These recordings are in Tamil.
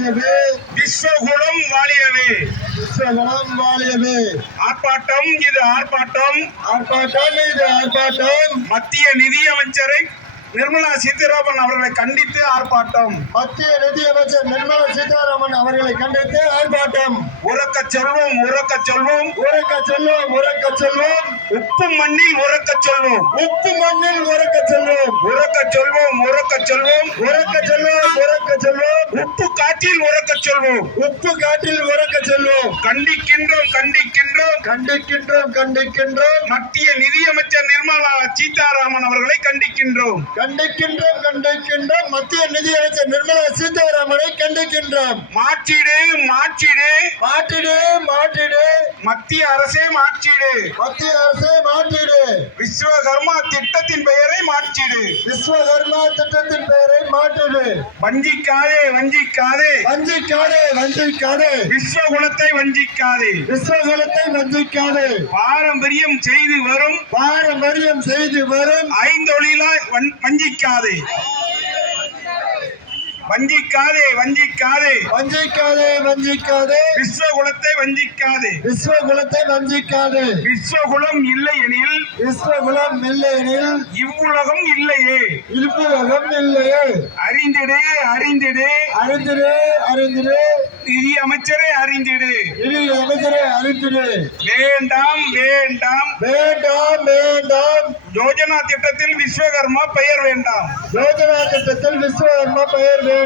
வாழியவே, விஸ்வகுலம் வாழியவே, விஸ்வகுலம் வாழியவே. ஆர்ப்பாட்டம் இது ஆர்ப்பாட்டம், ஆர்ப்பாட்டம் இது ஆர்ப்பாட்டம். மத்திய நிதியமைச்சரை நிர்மலா சீதாராமன் அவர்களை கண்டித்து ஆர்ப்பாட்டம். மத்திய நிதியமைச்சர் நிர்மலா சீதாராமன் அவர்களை கண்டித்து ஆர்ப்பாட்டம். உறக்க சொல்வோம், உறக்க சொல்வோம், உறக்க சொல்வோம், உறக்க சொல்வோம். உப்பு மண்ணில் உறக்க சொல்வோம், உப்பு மண்ணில் உறக்க சொல்வோம், உறக்க சொல்வோம், உறக்க சொல்வோம், உறக்க சொல்வோம், உறக்க சொல்வோம். உப்பு காற்றில் உறக்க சொல்வோம், உப்பு காற்றில் உறக்க சொல்வோம். கண்டிக்கின்றோம், கண்டிக்கின்றோம், கண்டிக்கின்றோம், கண்டிக்கின்றோம், மத்திய நிதியமைச்சர் நிர்மலா சீதாராமன் அவர்களை கண்டிக்கின்றோம். கண்டிக்கின்றோம், கண்டிக்கின்றோம், மத்திய நிதியமைச்சர் நிர்மலா சீதாராமனை கண்டிக்கின்றோம். மாற்றீடு, மாற்றீடு, மாற்றிடு, மாற்றிடு, மத்திய அரசே மாற்றீடு, மத்திய அரசே மாற்றிடு. விஸ்வகர்மா திட்டத்தின் பெயரை மாற்றீடு, விஸ்வகர்மா திட்டத்தின் பெயரை மாற்றிடு. வஞ்சிக்காதே, வஞ்சிக்காதே, வஞ்சிக்காதே, வஞ்சிக்காதே, விஸ்வகுலத்தை வஞ்சிக்காதே, விஸ்வகுலத்தை வஞ்சிக்காதே. பாரம்பரியம் செய்து வரும் பாரம்பரியம் செய்து வரும் ஐந்தொழிலாய் வஞ்சிக்காதே, வஞ்சிக்காதே, வஞ்சிக்காதே, வஞ்சிக்காதே, வஞ்சிக்காதே, விஸ்வகுலத்தை வஞ்சிக்காதே. விஸ்வகுலத்தை வஞ்சிக்காதே. விஸ்வகுலம் இல்லை எனில் விஸ்வகுலம் இல்லையெனில் இவ்வுலகம் இல்லையே. இவ்வுலகம் இல்லையே. அறிந்திடு, அறிந்திடு, அறிந்திடு, அறிந்திடு, நிதி அமைச்சரை அறிந்திடு. நிதி அமைச்சரை அறிந்திடு. வேண்டாம், வேண்டாம், வேண்டாம், வேண்டாம். யோஜனா திட்டத்தில் விஸ்வகர்மா பெயர் வேண்டாம். யோஜனா திட்டத்தில் விஸ்வகர்மா பெயர் வேண்டாம்.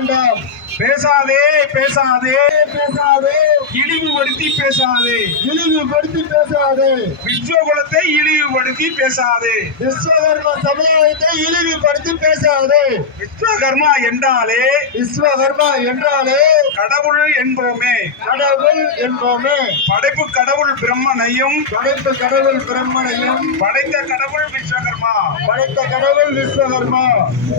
பேசாதே, பேசாதே, பேசாதே, இழிவுபடுத்தி பேசாதே, இழிவுபடுத்தி பேசாதே, விஸ்வகுலத்தை இழிவுபடுத்தி பேசாதே, விஸ்வகர்மா சமுதாயத்தை இழிவுபடுத்தி பேசாதே. விஸ்வகர்மா என்றாலே விஸ்வகர்மா என்றாலே கடவுள் என்போமே. கடவுள் என்போமே. படைப்பு கடவுள் பிரம்மனையும் படைப்பு கடவுள் பிரம்மனையும் படைத்த கடவுள் விஸ்வகர்மா. படைத்த கடவுள் விஸ்வகர்மா.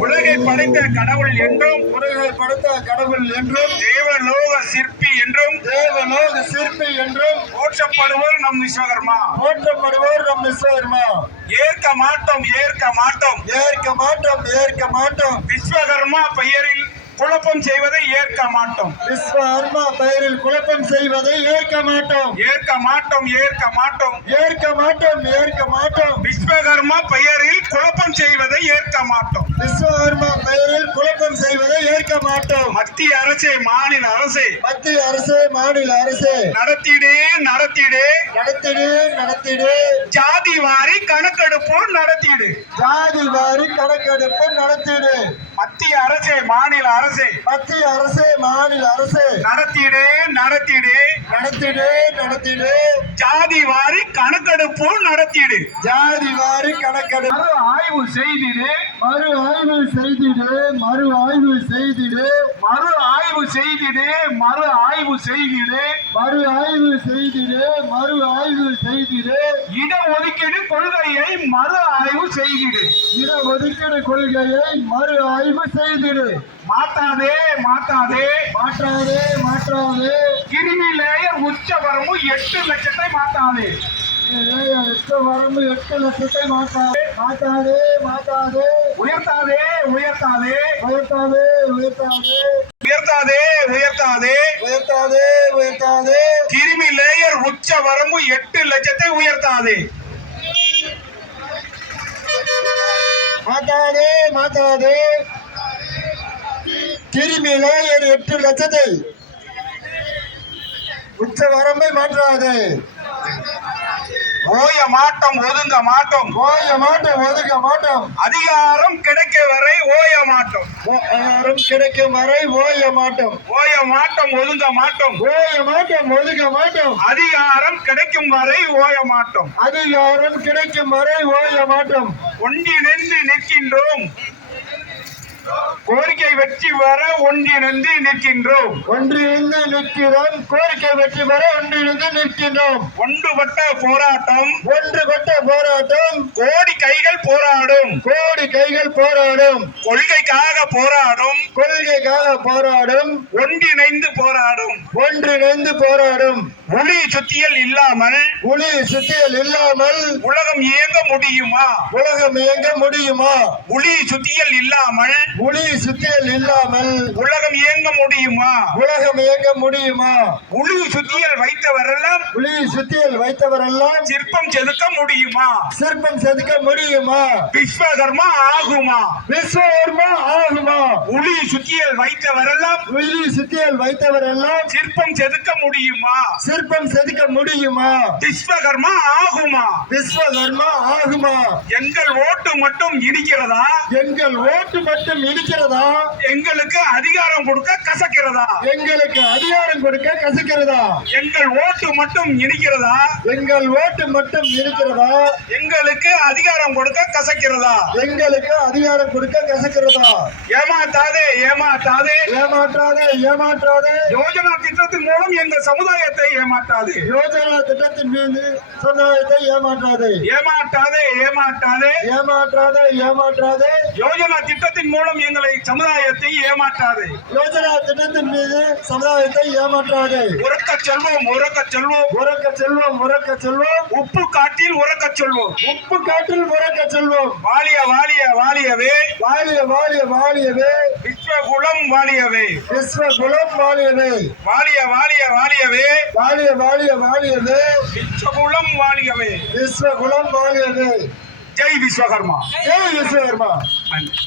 உலகை படைத்த கடவுள் என்றும் உலகை படைத்த கடவுள் என்றும் தேவலோக சிற்பி என்றும் தேவலோக சிற்பி என்றும் போற்றப்படுவோர் நம் விஸ்வகர்மா. போற்றப்படுவோர் நம் விஸ்வகர்மா. ஏற்க மாட்டோம், ஏற்க மாட்டோம், ஏற்க மாட்டோம், ஏற்க மாட்டோம். விஸ்வகர்மா பெயரில் குழப்பம் செய்வதை ஏற்க மாட்டோம். விஸ்வகர்மா பெயரில் குழப்பம் செய்வதை ஏற்க மாட்டோம். ஏற்க மாட்டோம், ஏற்க மாட்டோம், ஏற்க மாட்டோம், ஏற்க மாட்டோம். விஸ்வகர்மா பெயரில் குழப்பம் செய்வதை ஏற்க மாட்டோம். விஸ்வகர்மா பெயரில் குழப்பம் செய்வதை ஏற்க மாட்டோம். மத்திய அரசே, மாநில அரசே, மத்திய அரசு, மாநில அரசு நடத்திடு, நடத்திடு, நடத்திடு, நடத்திடு, ஜாதி வாரி கணக்கெடுப்பு நடத்திடு. ஜாதி வாரி கணக்கெடுப்பு நடத்திடு. மத்திய அரசே, மாநில அரசே, மத்திய அரசு, மாநில அரசு நடத்திடு, நடத்திடு, நடத்திடு, நடத்திடு, ஜாதி வாரி கணக்கெடுப்பு நடத்திடு. ஜாதி வாரி கணக்கெடுப்பு மறு ஆய்வு செய்திடு, மறு ஆய்வு செய்திடு, மறு ஆய்வு செய்திடு, மறு ஆய்வு செய்திடு, மறு ஆய்வு செய்திடு, மறு ஆய்வு செய்திடு, மறு ஆய்வு செய்திடு. இடஒதுக்கீடு கொள்கையை மறு ஆய்வு செய்திடு. இடஒதுக்கீடு கொள்கையை மறு ஆய்வு செய்திடு. மாற்றாதே, மாற்றாதே, மாற்றாதே, மாற்றாதே, கிருமி லேயர் உச்ச வரம்பு 8 லட்சத்தை மாற்றாதே. வரம்பு 8 லட்சத்தை மாற்றாதே, மாற்றாதே, மாற்றாதே, உயர்த்தாதே, உயர்த்தாதே, உயர்த்தாதே, உயர்த்தாதே, உயர்த்தாதே, உயர்த்தாதே, உயர்த்தாதே, உயர்த்தாதே, கிருமி லேயர் உச்ச வரம்பு 8 லட்சத்தை உயர்த்தாதே. மாற்றாதே, மாற்றாதே, கிருமி லேயர் 8 லட்சத்தை உச்ச வரம்பை மாற்றாதே. ஓய மாட்டோம், ஒதுங்க மாட்டோம், ஓய மாட்டோம், ஒதுக்க மாட்டோம். அதிகாரம் கிடைக்க வரை ஓய மாட்டோம், அதிகாரம் கிடைக்கும் வரை ஓய மாட்டோம். ஓய மாட்டோம், ஒதுங்க மாட்டோம், ஓய மாட்டோம், ஒதுக்க மாட்டோம். அதிகாரம் கிடைக்கும் வரை ஓய மாட்டோம், அதிகாரம் கிடைக்கும் வரை ஓய மாட்டோம். ஒன்றிணைந்து நிற்கின்றோம், கோரிக்கை வெற்றி வர ஒன்றிணைந்து நிற்கின்றோம், ஒன்றிணைந்து நிற்கிறோம், கோரிக்கை வெற்றி பெற ஒன்றிணைந்து நிற்கின்றோம். ஒன்றுபட்ட போராட்டம், ஒன்றுபட்ட போராட்டம், கோடி கைகள் போராடும், கோடி கைகள் போராடும், கொள்கைக்காக போராடும், கொள்கைக்காக போராடும், ஒன்றிணைந்து போராடும், ஒன்றிணைந்து போராடும். ஒளி சுத்தியல் இல்லாமல் ஒளி சுத்தியல் இல்லாமல் உலகம் இயங்க முடியுமா? உலகம் இயங்க முடியுமா? ஒளி சுத்தியல் இல்லாமல் ஒளி சுத்தியல் இல்லாமல் உலகம் இயங்க முடியுமா? உலகம் இயங்க முடியுமா? ஒளி சுத்தியல் வைத்தவரெல்லாம் ஒளி சுத்தியல் வைத்தவரெல்லாம் சிற்பம் செதுக்க முடியுமா? சிற்பம் செதுக்க முடியுமா? விஸ்வகர்மா ஆகுமா? விஸ்வகர்மா ஆகுமா? ஒளி சுத்தியல் வைத்தவரெல்லாம் ஒளி சுத்தியல் வைத்தவரெல்லாம் சிற்பம் செதுக்க முடியுமா? சிற்பம் செதுக்க முடியுமா? விஸ்வகர்மா ஆகுமா? விஸ்வகர்மா ஆகுமா? எங்கள் ஓட்டு மட்டும் இடிக்கிறதா? எங்கள் ஓட்டு மட்டும் இருக்கிறதா? எங்களுக்கு அதிகாரம் கொடுக்க கசக்கிறதா? எங்களுக்கு அதிகாரம் கொடுக்க கசக்கிறதா? எங்கள் ஓட்டு மட்டும் இடிக்கிறதா? எங்கள் ஓட்டு மட்டும் இருக்கிறதா? எங்களுக்கு அதிகாரம் கொடுக்க கசக்கிறதா? எங்களுக்கு அதிகாரம் கொடுக்க கசக்கிறதா? ஏமாத்தாதே ஏமாத்தாதே, ஏமாற்றாதே ஏமாற்றாதே, யோஜனா திட்டத்தின் மூலம் எங்கள் சமுதாயத்தை ஏமாற்றாதே. யோஜனா திட்டத்தின் மீது சமுதாயத்தை ஏமாற்றாதே. ஏமாற்றாதே ஏமாற்றாதே, ஏமாற்றாதே ஏமாற்றாதே, யோஜனா திட்டத்தின் மூலம் எங்களை சமுதாயத்தை ஏமாற்றாதே. யோஜனா திட்டத்தின் மீது சமுதாயத்தை ஏமாற்றாதே. உறக்க செல்வோம் உறக்க செல்வோம், உறக்க செல்வோம் உறக்க செல்வோம், உப்பு காட்டில் உறக்க சொல்வோம். உப்பு காட்டில் உறக்க செல்வோம். வாலிய வாலிய வாலியவே, வாழிய வாழிய வாழியவே, விஸ்வகுலம் வாலியவே. விஸ்வகுலம் வாழியவே. வாலிய வாலிய வாலியவே, வாழிய வாழிய வாழியவே, விஸ்வகுலம் வாலியவே. விஸ்வகுலம் வாழியவே. ஜெய் விஸ்வகர்மா. ஜெய் விஸ்வகர்மா. நன்றி.